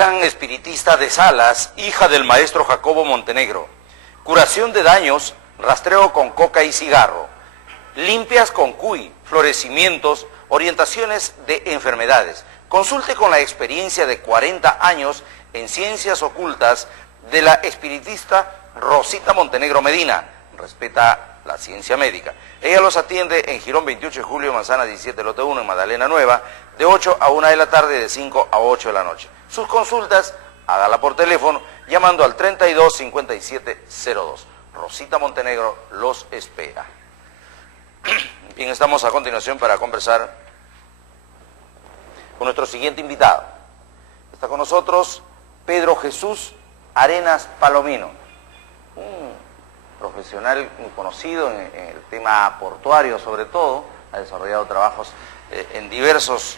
gran espiritista de Salas, hija del maestro Jacobo Montenegro. Curación de daños, rastreo con coca y cigarro. Limpias con cuy, florecimientos, orientaciones de enfermedades. Consulte con la experiencia de 40 años en ciencias ocultas de la espiritista Rosita Montenegro Medina. Respeta la ciencia médica. Ella los atiende en Girón 28 de julio, Manzana 17, lote 1, en Magdalena Nueva, de 8 a 1 de la tarde, de 5 a 8 de la noche. Sus consultas, hágala por teléfono, llamando al 32 57 02. Rosita Montenegro los espera. Bien, estamos a continuación para conversar con nuestro siguiente invitado. Está con nosotros Pedro Jesús Arenas Palomino, un profesional muy conocido en el tema portuario sobre todo, ha desarrollado trabajos en diversos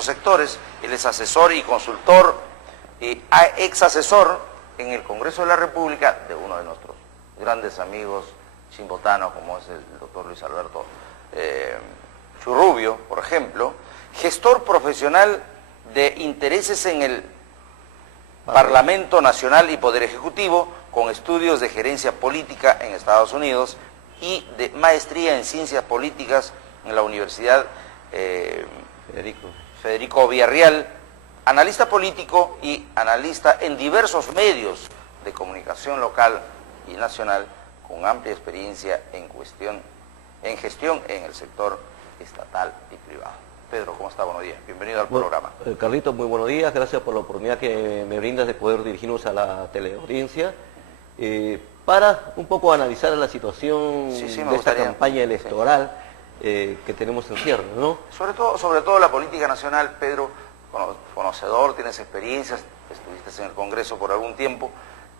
sectores. Él es asesor y consultor, ex asesor en el Congreso de la República de uno de nuestros grandes amigos chimbotanos, como es el doctor Luis Alberto Churrubio, por ejemplo, gestor profesional de intereses en el Parlamento Nacional y Poder Ejecutivo, con estudios de gerencia política en Estados Unidos y de maestría en ciencias políticas en la Universidad Federico Villarreal, analista político y analista en diversos medios de comunicación local y nacional, con amplia experiencia en gestión en el sector estatal y privado. Pedro, ¿cómo está? Buenos días. Bienvenido al programa. Carlitos, muy buenos días. Gracias por la oportunidad que me brindas de poder dirigirnos a la teleaudiencia para un poco analizar la situación de esta campaña electoral que tenemos en cierre, ¿no? Sobre todo la política nacional, Pedro, conocedor, tienes experiencias, estuviste en el Congreso por algún tiempo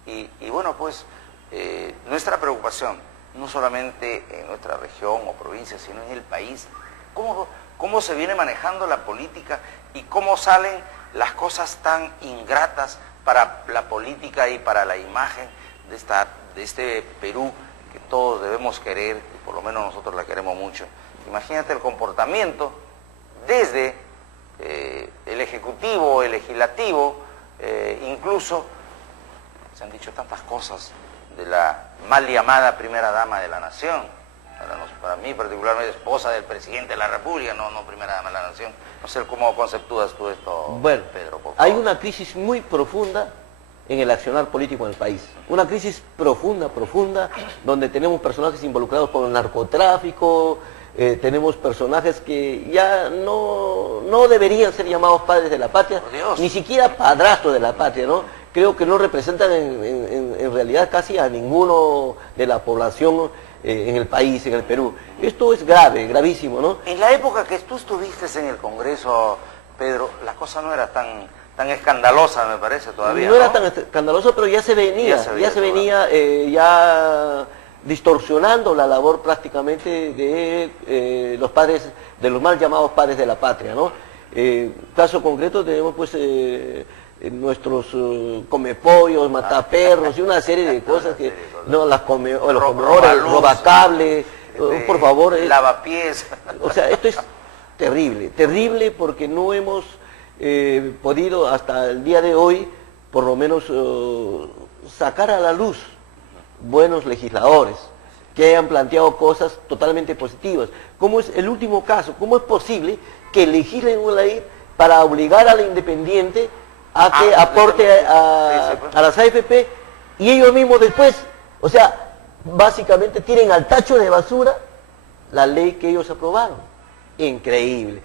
y bueno, pues nuestra preocupación, no solamente en nuestra región o provincia, sino en el país, cómo se viene manejando la política y cómo salen las cosas tan ingratas para la política y para la imagen de este Perú que todos debemos querer, y por lo menos nosotros la queremos mucho. Imagínate el comportamiento desde el Ejecutivo, el Legislativo, incluso se han dicho tantas cosas de la mal llamada primera dama de la nación, para mí particularmente esposa del presidente de la República, no primera dama de la nación. No sé cómo conceptúas tú esto, bueno, Pedro, por favor. Hay una crisis muy profunda en el accionar político en el país. Una crisis profunda, donde tenemos personajes involucrados con el narcotráfico, tenemos personajes que ya no deberían ser llamados padres de la patria, ni siquiera padrastros de la patria, ¿no? Creo que no representan en realidad casi a ninguno de la población en el país, en el Perú. Esto es grave, gravísimo, ¿no? En la época que tú estuviste en el Congreso, Pedro, la cosa no era tan escandalosa, me parece, todavía, ¿no? No era tan escandaloso, pero ya se venía distorsionando la labor prácticamente de los padres, de los mal llamados padres de la patria, ¿no? Caso concreto tenemos pues nuestros comepollos, mataperros y una serie de cosas que no los comedores, robacable, por favor, lavapiés. O sea, esto es terrible porque no hemos podido hasta el día de hoy por lo menos sacar a la luz buenos legisladores que hayan planteado cosas totalmente positivas. ¿Cómo es el último caso? ¿Cómo es posible que legislen una ley para obligar a la independiente a que aporte a las AFP y ellos mismos después, o sea, básicamente tiren al tacho de basura la ley que ellos aprobaron? Increíble.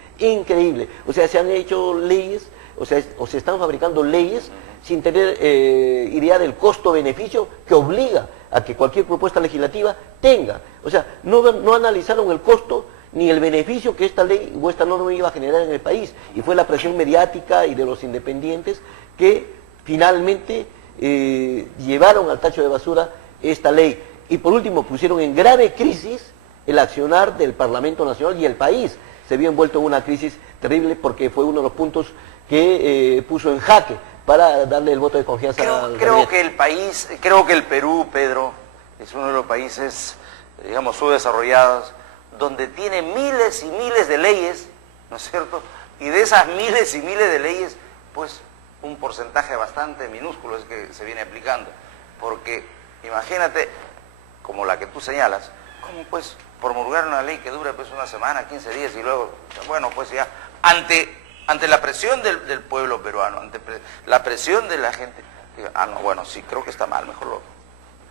O sea, se han hecho leyes, o se están fabricando leyes sin tener idea del costo-beneficio que obliga a que cualquier propuesta legislativa tenga. O sea, no analizaron el costo ni el beneficio que esta ley o esta norma iba a generar en el país. Y fue la presión mediática y de los independientes que finalmente llevaron al tacho de basura esta ley. Y por último, pusieron en grave crisis el accionar del Parlamento Nacional y el país. Se vio envuelto en una crisis terrible porque fue uno de los puntos que puso en jaque para darle el voto de confianza al creo que el Perú, Pedro, es uno de los países, digamos, subdesarrollados, donde tiene miles y miles de leyes, ¿no es cierto? Y de esas miles y miles de leyes, pues un porcentaje bastante minúsculo es que se viene aplicando, porque imagínate, como la que tú señalas, ¿cómo pues promulgar una ley que dure pues una semana, 15 días y luego, bueno, pues ya, ante la presión del pueblo peruano, ante la presión de la gente, no, bueno, sí, creo que está mal, mejor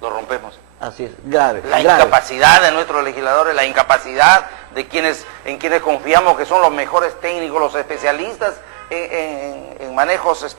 lo rompemos. Así es, grave. La incapacidad de nuestros legisladores, la incapacidad de en quienes confiamos que son los mejores técnicos, los especialistas en manejos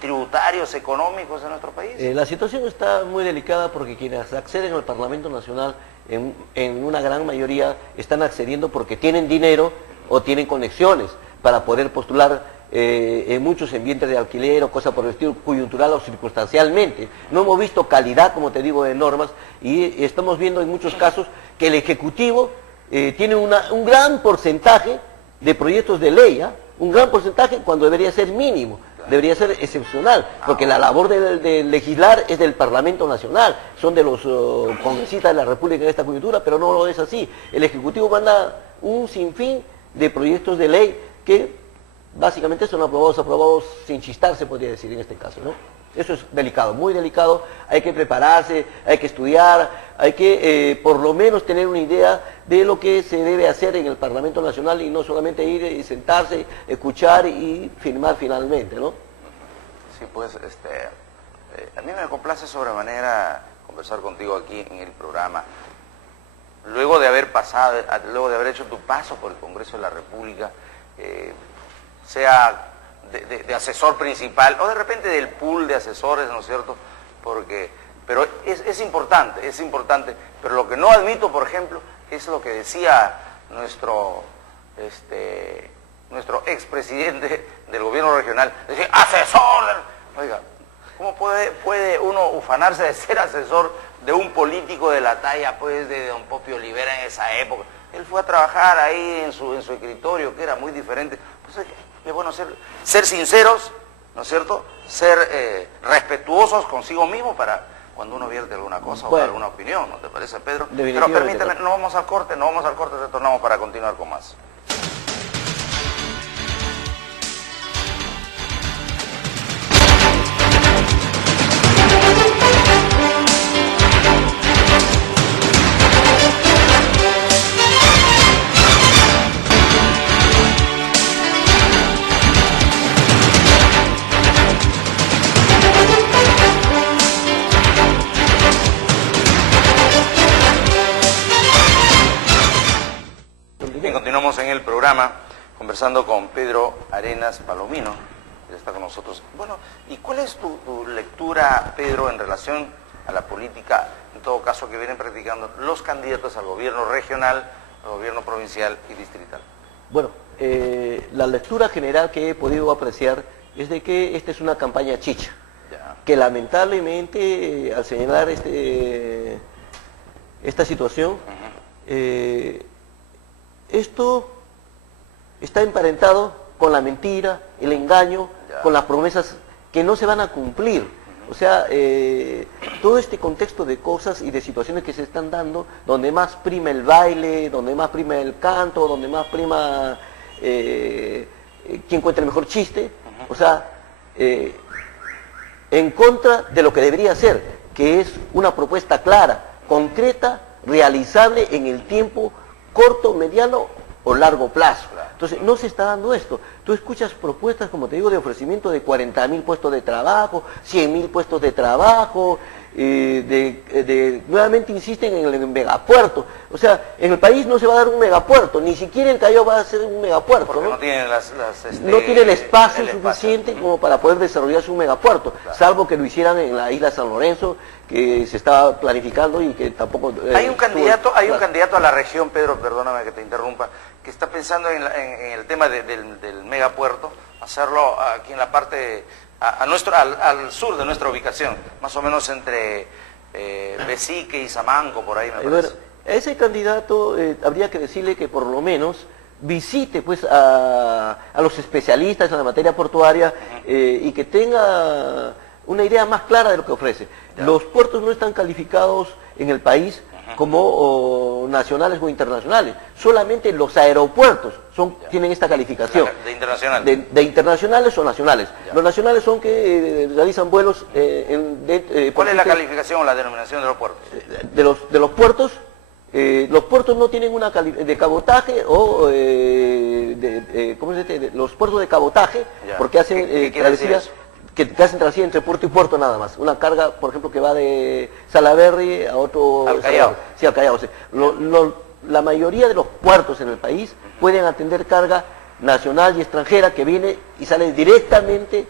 tributarios, económicos de nuestro país. La situación está muy delicada porque quienes acceden al Parlamento Nacional en una gran mayoría están accediendo porque tienen dinero o tienen conexiones para poder postular en muchos ambientes de alquiler o cosas por el estilo, coyuntural o circunstancialmente. No hemos visto calidad, como te digo, de normas y estamos viendo en muchos casos que el Ejecutivo tiene un gran porcentaje de proyectos de ley, un gran porcentaje cuando debería ser mínimo, debería ser excepcional, porque la labor de legislar es del Parlamento Nacional, son de los congresistas de la República en esta coyuntura, pero no lo es así. El Ejecutivo manda un sinfín de proyectos de ley que básicamente son aprobados sin chistar, se podría decir en este caso, ¿no? Eso es delicado, muy delicado, hay que prepararse, hay que estudiar, hay que por lo menos tener una idea de lo que se debe hacer en el Parlamento Nacional y no solamente ir y sentarse, escuchar y firmar finalmente, ¿no? Sí, pues, a mí me complace sobremanera conversar contigo aquí en el programa. Luego de haber hecho tu paso por el Congreso de la República, sea de asesor principal o de repente del pool de asesores, ¿no es cierto? Pero es importante, pero lo que no admito, por ejemplo, es lo que decía nuestro expresidente del gobierno regional, decía, asesor. Oiga, ¿cómo puede uno ufanarse de ser asesor de un político de la talla pues de don Popio Olivera en esa época? Él fue a trabajar ahí en su escritorio, que era muy diferente. Pues es bueno ser sinceros, ¿no es cierto? Ser respetuosos consigo mismo para cuando uno vierte alguna cosa o alguna opinión, ¿no te parece, Pedro? Pero permítame, no vamos al corte, retornamos para continuar con más. Continuamos en el programa conversando con Pedro Arenas Palomino, que está con nosotros. Bueno, ¿y cuál es tu lectura, Pedro, en relación a la política, en todo caso, que vienen practicando los candidatos al gobierno regional, al gobierno provincial y distrital? Bueno, la lectura general que he podido apreciar es de que esta es una campaña chicha, que lamentablemente al señalar esta situación, esto está emparentado con la mentira, el engaño, con las promesas que no se van a cumplir. O sea, todo este contexto de cosas y de situaciones que se están dando, donde más prima el baile, donde más prima el canto, donde más prima quien cuenta el mejor chiste, o sea, en contra de lo que debería ser, que es una propuesta clara, concreta, realizable en el tiempo corto, mediano o largo plazo. Entonces, no se está dando esto. Tú escuchas propuestas, como te digo, de ofrecimiento de 40.000 puestos de trabajo, 100.000 puestos de trabajo, nuevamente insisten en el megapuerto. O sea, en el país no se va a dar un megapuerto, ni siquiera el Callao va a ser un megapuerto. Porque no tienen no tienen espacio suficiente como para poder desarrollarse un megapuerto, salvo que lo hicieran en la isla San Lorenzo, que se estaba planificando y que tampoco... Hay un candidato a la región, Pedro, perdóname que te interrumpa, que está pensando en el tema del megapuerto, hacerlo aquí en la parte, al sur de nuestra ubicación, más o menos entre Besique y Samanco, por ahí me parece. Bueno, ese candidato habría que decirle que por lo menos visite pues a los especialistas en la materia portuaria y que tenga una idea más clara de lo que ofrece. Los puertos no están calificados en el país como nacionales o internacionales. Solamente los aeropuertos tienen esta calificación. ¿De internacional? De internacionales o nacionales. Los nacionales son que realizan vuelos... ¿Cuál es la calificación o la denominación de los puertos? De los puertos... los puertos no tienen una de cabotaje o ¿cómo se dice? Los puertos de cabotaje, porque hacen travesías que hacen travesía entre puerto y puerto nada más. Una carga, por ejemplo, que va de Salaberry a otro... Al Callao. Sí, al Callao. Sí. La mayoría de los puertos en el país pueden atender carga nacional y extranjera que viene y sale directamente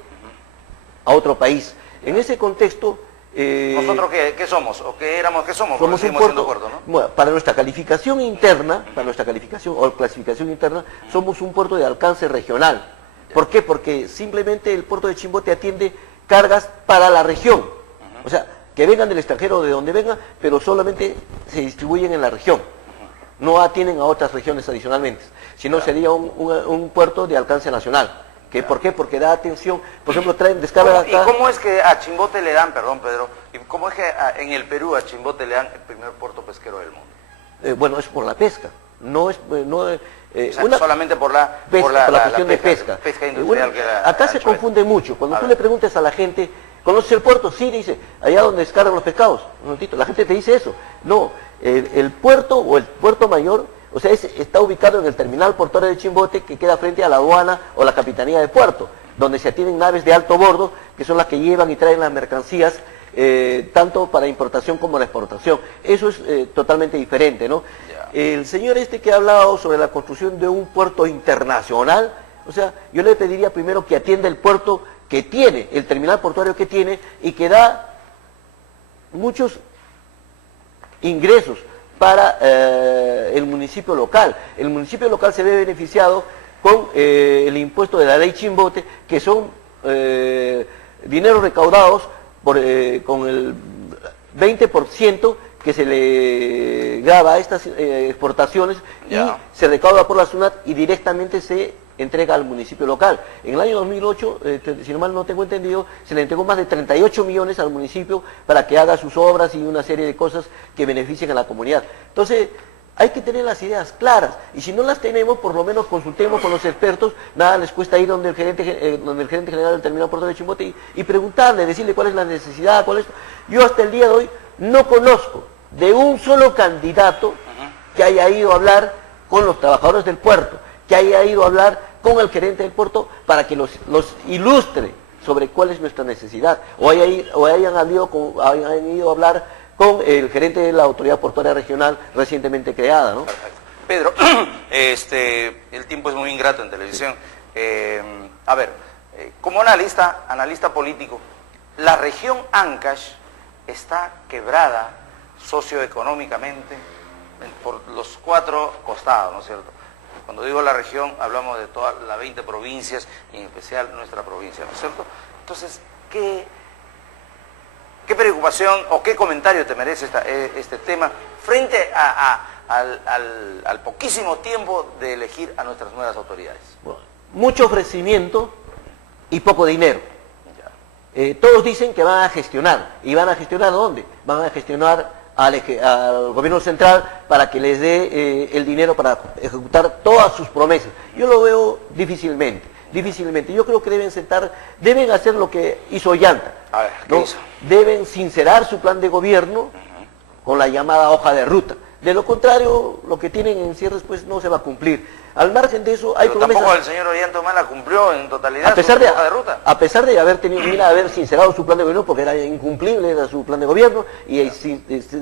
a otro país. En ese contexto... ¿Nosotros qué somos? ¿O qué éramos? ¿Qué somos? Somos un puerto, ¿no? Bueno, para nuestra calificación interna, para nuestra calificación o clasificación interna, somos un puerto de alcance regional. ¿Por qué? Porque simplemente el puerto de Chimbote atiende cargas para la región. O sea, que vengan del extranjero o de donde vengan, pero solamente se distribuyen en la región. No atienden a otras regiones adicionalmente, sino sería un puerto de alcance nacional. ¿Por qué? Porque da atención, por ejemplo, traen descarga acá. ¿Y cómo es que a Chimbote le dan, perdón Pedro, y cómo es que en el Perú a Chimbote le dan el primer puerto pesquero del mundo? Bueno, es por la pesca, no es... solamente por la cuestión de pesca. Pesca industrial acá se confunde mucho, cuando tú le preguntes a la gente, ¿conoces el puerto? Sí, dice, allá donde descargan los pescados. Un momentito, la gente te dice eso. No, el puerto o el puerto mayor... O sea, está ubicado en el terminal portuario de Chimbote, que queda frente a la aduana o la capitanía de puerto, donde se atienden naves de alto bordo, que son las que llevan y traen las mercancías, tanto para importación como la exportación. Eso es totalmente diferente, ¿no? El señor que ha hablado sobre la construcción de un puerto internacional, o sea, yo le pediría primero que atienda el puerto que tiene, el terminal portuario que tiene, y que da muchos ingresos para el municipio local. El municipio local se ve beneficiado con el impuesto de la ley Chimbote, que son dineros recaudados con el 20% que se le graba a estas exportaciones y se recauda por la SUNAT y directamente se entrega al municipio local. En el año 2008, si no mal no tengo entendido, se le entregó más de 38 millones al municipio para que haga sus obras y una serie de cosas que beneficien a la comunidad. Entonces, hay que tener las ideas claras, y si no las tenemos, por lo menos consultemos con los expertos. Nada les cuesta ir donde el gerente general del terminal portuario de Chimbote y preguntarle, decirle cuál es la necesidad, cuál es... Yo hasta el día de hoy no conozco de un solo candidato que haya ido a hablar con los trabajadores del puerto, que haya ido a hablar con el gerente del puerto para que los ilustre sobre cuál es nuestra necesidad, o hayan ido a hablar con el gerente de la autoridad portuaria regional recientemente creada, ¿no? Perfecto. Pedro, el tiempo es muy ingrato en televisión. A ver, como analista político, la región Ancash está quebrada socioeconómicamente por los 4 costados, ¿no es cierto? Cuando digo la región, hablamos de todas las 20 provincias, y en especial nuestra provincia, ¿no es cierto? Entonces, ¿qué preocupación o qué comentario te merece este tema frente al poquísimo tiempo de elegir a nuestras nuevas autoridades? Bueno, mucho ofrecimiento y poco dinero. Todos dicen que van a gestionar. ¿Y van a gestionar dónde? Van a gestionar al gobierno central para que les dé el dinero para ejecutar todas sus promesas. Yo lo veo difícilmente. Yo creo que deben hacer lo que hizo Ollanta. A ver, ¿qué hizo? Deben sincerar su plan de gobierno con la llamada hoja de ruta. De lo contrario, lo que tienen en cierres pues no se va a cumplir. Al margen de eso, hay promesas. Tampoco el señor Ollanta Humala cumplió en totalidad su hoja de ruta. A pesar de haber sincerado su plan de gobierno, porque era incumplible, era su plan de gobierno, y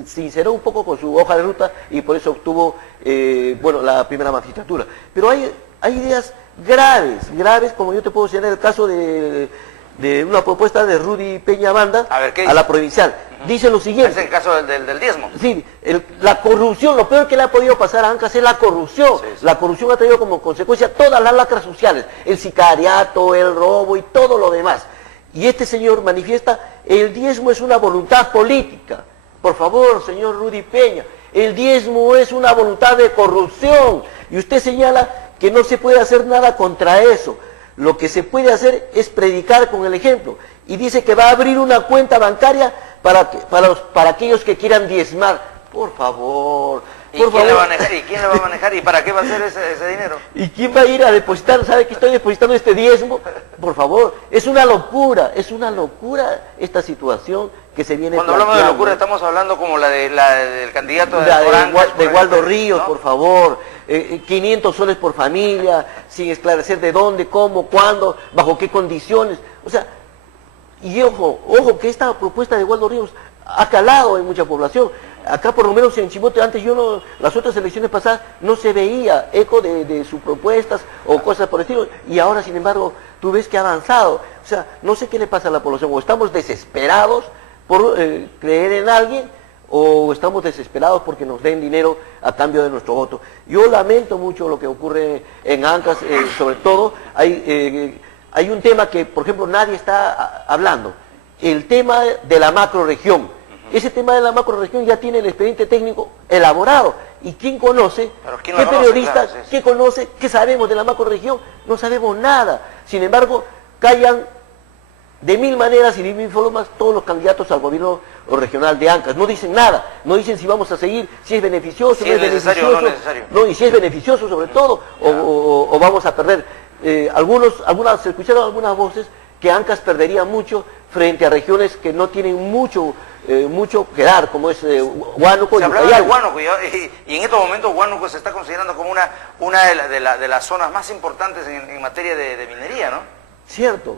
sinceró un poco con su hoja de ruta, y por eso obtuvo la primera magistratura. Pero hay ideas graves, como yo te puedo señalar el caso de una propuesta de Rudy Peña Banda a la provincial. Dice lo siguiente. Es el caso del diezmo. Sí, la corrupción, lo peor que le ha podido pasar a Ancash es la corrupción. Sí, sí. La corrupción ha traído como consecuencia todas las lacras sociales, el sicariato, el robo y todo lo demás. Y este señor manifiesta, el diezmo es una voluntad política. Por favor, señor Rudy Peña, el diezmo es una voluntad de corrupción. Y usted señala que no se puede hacer nada contra eso. Lo que se puede hacer es predicar con el ejemplo. y dice que va a abrir una cuenta bancaria para aquellos que quieran diezmar. Por favor. ¿Y quién le va a manejar? ¿Y quién le va a manejar? ¿Y para qué va a ser ese dinero? ¿Y quién va a ir a depositar? ¿Sabe que estoy depositando este diezmo? Por favor, es una locura esta situación que se viene Cuando hablamos de locura estamos hablando como la del candidato de Waldo Ríos, ¿no? por favor, 500 soles por familia, sin esclarecer de dónde, cómo, cuándo, bajo qué condiciones. O sea, y ojo que esta propuesta de Waldo Ríos ha calado en mucha población. Acá por lo menos en Chimbote, antes las otras elecciones pasadas no se veía eco de sus propuestas o cosas por el estilo, y ahora sin embargo tú ves que ha avanzado. O sea, no sé qué le pasa a la población, o estamos desesperados por creer en alguien, o estamos desesperados porque nos den dinero a cambio de nuestro voto. Yo lamento mucho lo que ocurre en Ancash, sobre todo hay un tema que, por ejemplo, nadie está hablando, el tema de la macrorregión. Ese tema de la macrorregión ya tiene el expediente técnico elaborado. ¿Y quién conoce? ¿Qué periodista? Claro, sí, sí. ¿Qué conoce? ¿Qué sabemos de la macrorregión? No sabemos nada. Sin embargo, callan de mil maneras y de mil formas todos los candidatos al gobierno regional de Ancash. No dicen nada. No dicen si vamos a seguir, si es beneficioso, si no es necesario o no necesario. No, y si es beneficioso sobre todo, o vamos a perder. Se escucharon algunas voces que Ancash perdería mucho frente a regiones que no tienen mucho que dar, como es Huánuco y Ucayali. Se hablaba de Huánuco y en estos momentos Huánuco se está considerando como una de las zonas más importantes en materia de minería, ¿no? Cierto.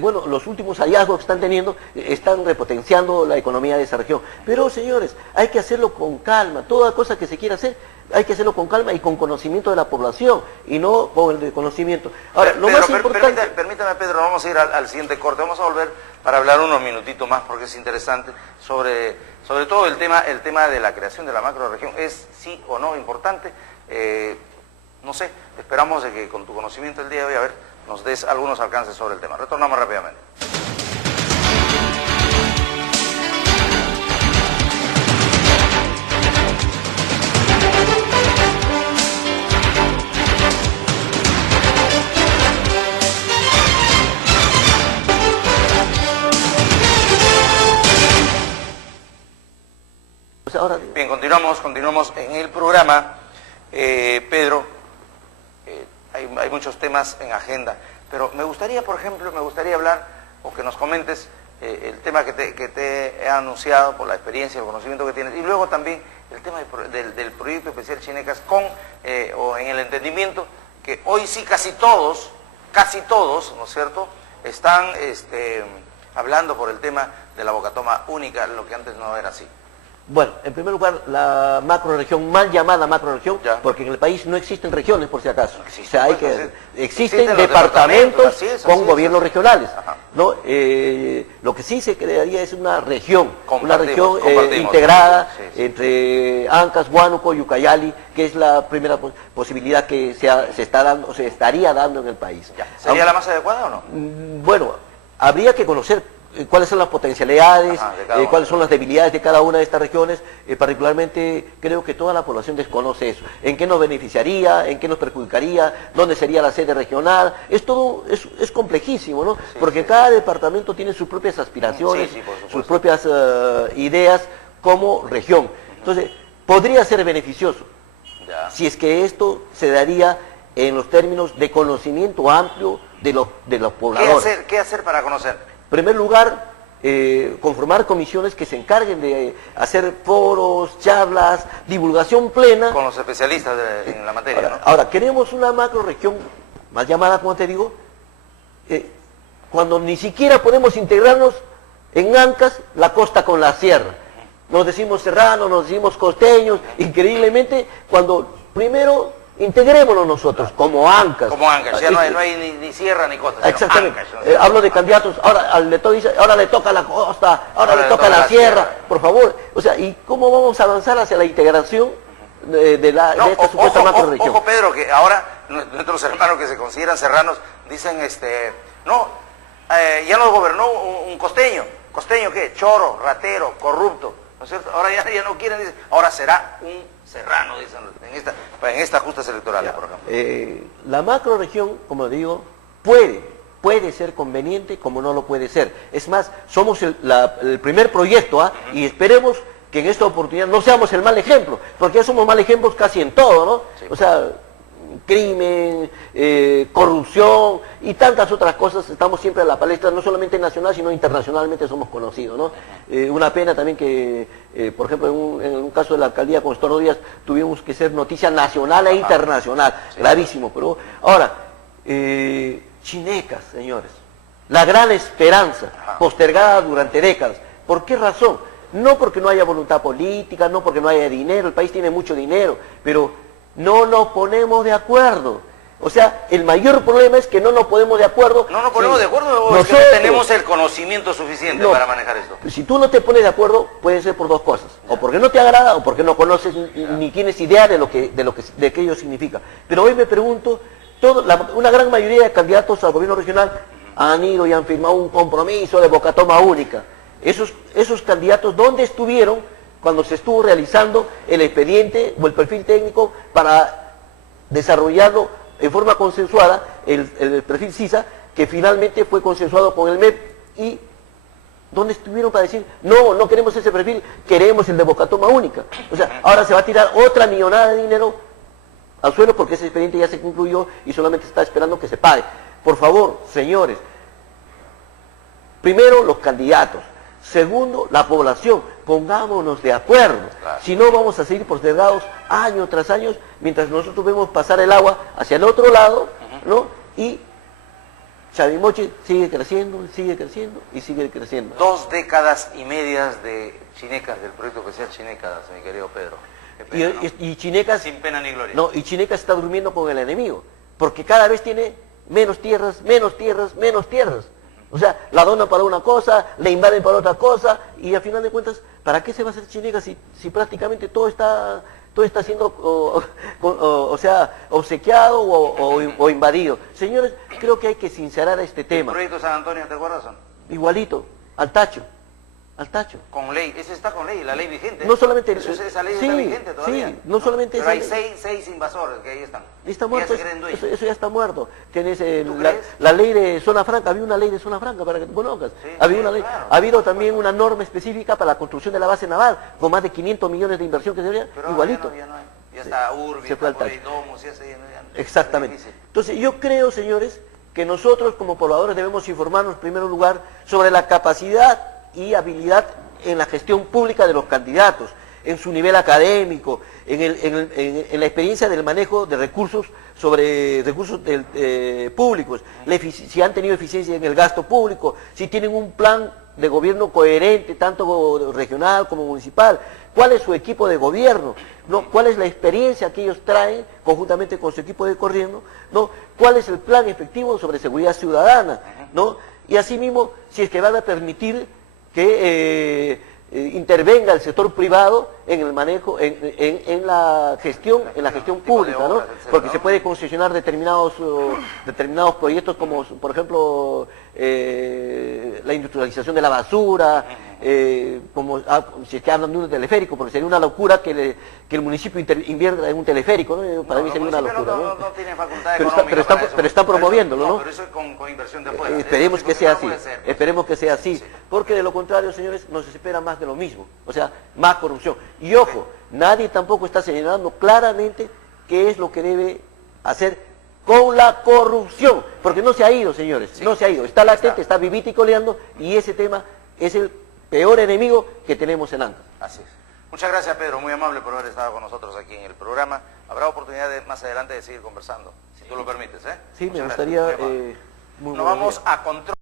Bueno, los últimos hallazgos que están teniendo están repotenciando la economía de esa región. Pero, señores, hay que hacerlo con calma. Toda cosa que se quiera hacer, hay que hacerlo con calma y con conocimiento de la población, y no con el desconocimiento. Ahora, lo más importante... Permítame, Pedro, vamos a ir al siguiente corte. Vamos a volver para hablar unos minutitos más, porque es interesante, sobre todo el tema de la creación de la macrorregión. ¿Es sí o no importante? No sé, esperamos de que con tu conocimiento el día de hoy, a ver, nos des algunos alcances sobre el tema. Retornamos rápidamente. Bien, continuamos en el programa. Pedro, hay muchos temas en agenda, pero me gustaría, por ejemplo, hablar, o que nos comentes el tema que te he anunciado por la experiencia, el conocimiento que tienes, y luego también el tema del proyecto especial Chinecas o en el entendimiento que hoy sí casi todos, ¿no es cierto?, están hablando por el tema de la bocatoma única, lo que antes no era así. Bueno, en primer lugar, la macrorregión, mal llamada macrorregión, porque en el país no existen regiones, por si acaso. Existen departamentos con gobiernos regionales, ¿no? Lo que sí se crearía es una región integrada entre Ancash, Huánuco y Ucayali, que es la primera posibilidad que se estaría dando en el país. ¿Sería la más adecuada o no? Bueno, habría que conocer cuáles son las potencialidades, cuáles son las debilidades de cada una de estas regiones. Particularmente creo que toda la población desconoce eso. ¿En qué nos beneficiaría? ¿En qué nos perjudicaría? ¿Dónde sería la sede regional? Es complejísimo, ¿no? Porque cada departamento tiene sus propias aspiraciones, sus propias ideas como región. Entonces, podría ser beneficioso si es que esto se daría en los términos de conocimiento amplio de los pobladores. ¿Qué hacer para conocer? En primer lugar, conformar comisiones que se encarguen de hacer foros, charlas, divulgación plena. Con los especialistas en la materia, ¿no? Ahora, queremos una macrorregión, más llamada, como te digo, cuando ni siquiera podemos integrarnos en Ancash, la costa con la sierra. Nos decimos serranos, nos decimos costeños, increíblemente, cuando primero... integrémonos nosotros, como Ancash. Como Ancash, ya no hay ni sierra ni costa. Exactamente. Ancash, hablo de candidatos, ahora le toca la costa, ahora le toca la sierra, por favor. O sea, ¿y cómo vamos a avanzar hacia la integración de esta supuesta macrorregión? Ojo, Pedro, que ahora nuestros hermanos que se consideran serranos dicen, ya nos gobernó un costeño. ¿Costeño qué? Choro, ratero, corrupto, ¿no es cierto? Ahora ya no quieren, dicen, ahora será un serrano, dicen, en estas justas electorales, por ejemplo. La macrorregión, como digo, puede puede ser conveniente como no lo puede ser. Es más, somos el primer proyecto, y esperemos que en esta oportunidad no seamos el mal ejemplo, porque ya somos mal ejemplos casi en todo, ¿no? Sí. O sea, crimen, corrupción y tantas otras cosas, estamos siempre a la palestra, no solamente nacional, sino internacionalmente somos conocidos, ¿no? Una pena también que, por ejemplo, en un caso de la alcaldía con Estorno Díaz, tuvimos que ser noticia nacional e internacional, sí. Gravísimo, pero ahora, Chinecas, señores, la gran esperanza, postergada durante décadas, ¿por qué razón? No porque no haya voluntad política, no porque no haya dinero, el país tiene mucho dinero, pero no nos ponemos de acuerdo. O sea, el mayor problema es que no nos ponemos de acuerdo. ¿No nos ponemos de acuerdo o es que no tenemos el conocimiento suficiente para manejar esto? Si tú no te pones de acuerdo, puede ser por dos cosas. O porque no te agrada, o porque no conoces ni tienes idea de qué ello significa. Pero hoy me pregunto, una gran mayoría de candidatos al gobierno regional han ido y han firmado un compromiso de bocatoma única. Esos candidatos, ¿dónde estuvieron cuando se estuvo realizando el expediente o el perfil técnico para desarrollarlo en forma consensuada, el perfil CISA, que finalmente fue consensuado con el MEP? ¿Y dónde estuvieron para decir, no queremos ese perfil, queremos el de bocatoma única? O sea, ahora se va a tirar otra millonada de dinero al suelo porque ese expediente ya se concluyó y solamente está esperando que se pague. Por favor, señores, primero los candidatos, segundo, la población, pongámonos de acuerdo. Claro. Si no, vamos a seguir postergados año tras año, mientras nosotros vemos pasar el agua hacia el otro lado, ¿no? Y Chavimoche sigue creciendo y sigue creciendo. 2 décadas y medias de Chinecas, del proyecto especial Chinecas, mi querido Pedro. Pena, ¿no? y Chinecas... Sin pena ni gloria. No, y Chinecas está durmiendo con el enemigo, porque cada vez tiene menos tierras. O sea, la donan para una cosa, le invaden para otra cosa, y al final de cuentas, ¿para qué se va a hacer Chinecas si prácticamente todo está siendo obsequiado o invadido? Señores, creo que hay que sincerar este tema. ¿El proyecto San Antonio, te acuerdas? Igualito, al tacho. Con ley, ese está con ley, la ley vigente. No solamente... esa ley está vigente todavía. Sí, no solamente... Pero hay seis invasores que ahí están. Está muerto, eso ya está muerto. Tienes ¿Tú la ley de zona franca, había una ley de zona franca para que tú conozcas. Sí, había una ley, claro. Ha habido también una norma específica para la construcción de la base naval, con más de 500 millones de inversión que se debería, pero igualito. Ya no hay. Ya está Urbi, se fue al tacho. ya Exactamente. Entonces yo creo, señores, que nosotros como pobladores debemos informarnos en primer lugar sobre la capacidad y habilidad en la gestión pública de los candidatos, en su nivel académico, en la experiencia del manejo de recursos públicos, si han tenido eficiencia en el gasto público, si tienen un plan de gobierno coherente, tanto regional como municipal, cuál es su equipo de gobierno, ¿no? Cuál es la experiencia que ellos traen conjuntamente con su equipo de gobierno, ¿no? Cuál es el plan efectivo sobre seguridad ciudadana, ¿no? Y asimismo, si es que van a permitir que intervenga el sector privado en el manejo, en la gestión pública, ¿no? Porque se puede concesionar determinados proyectos como, por ejemplo, la industrialización de la basura, como si es que hablan de un teleférico, porque sería una locura que el municipio invierta en un teleférico, ¿no? Para mí sería una locura, ¿no? No tiene facultad económica pero están promoviéndolo, ¿no? Pero eso es con inversión de afuera. Esperemos que sea así, porque de lo contrario, señores, nos espera más de lo mismo, o sea, más corrupción. Y ojo, nadie tampoco está señalando claramente qué es lo que debe hacer con la corrupción, porque no se ha ido, señores, no se ha ido, está latente, está vivito y coleando, y ese tema es el peor enemigo que tenemos en Ancash. Así es. Muchas gracias, Pedro, muy amable por haber estado con nosotros aquí en el programa. Habrá oportunidad más adelante de seguir conversando, si tú lo permites, ¿eh? Sí, me gustaría... Nos vamos a control.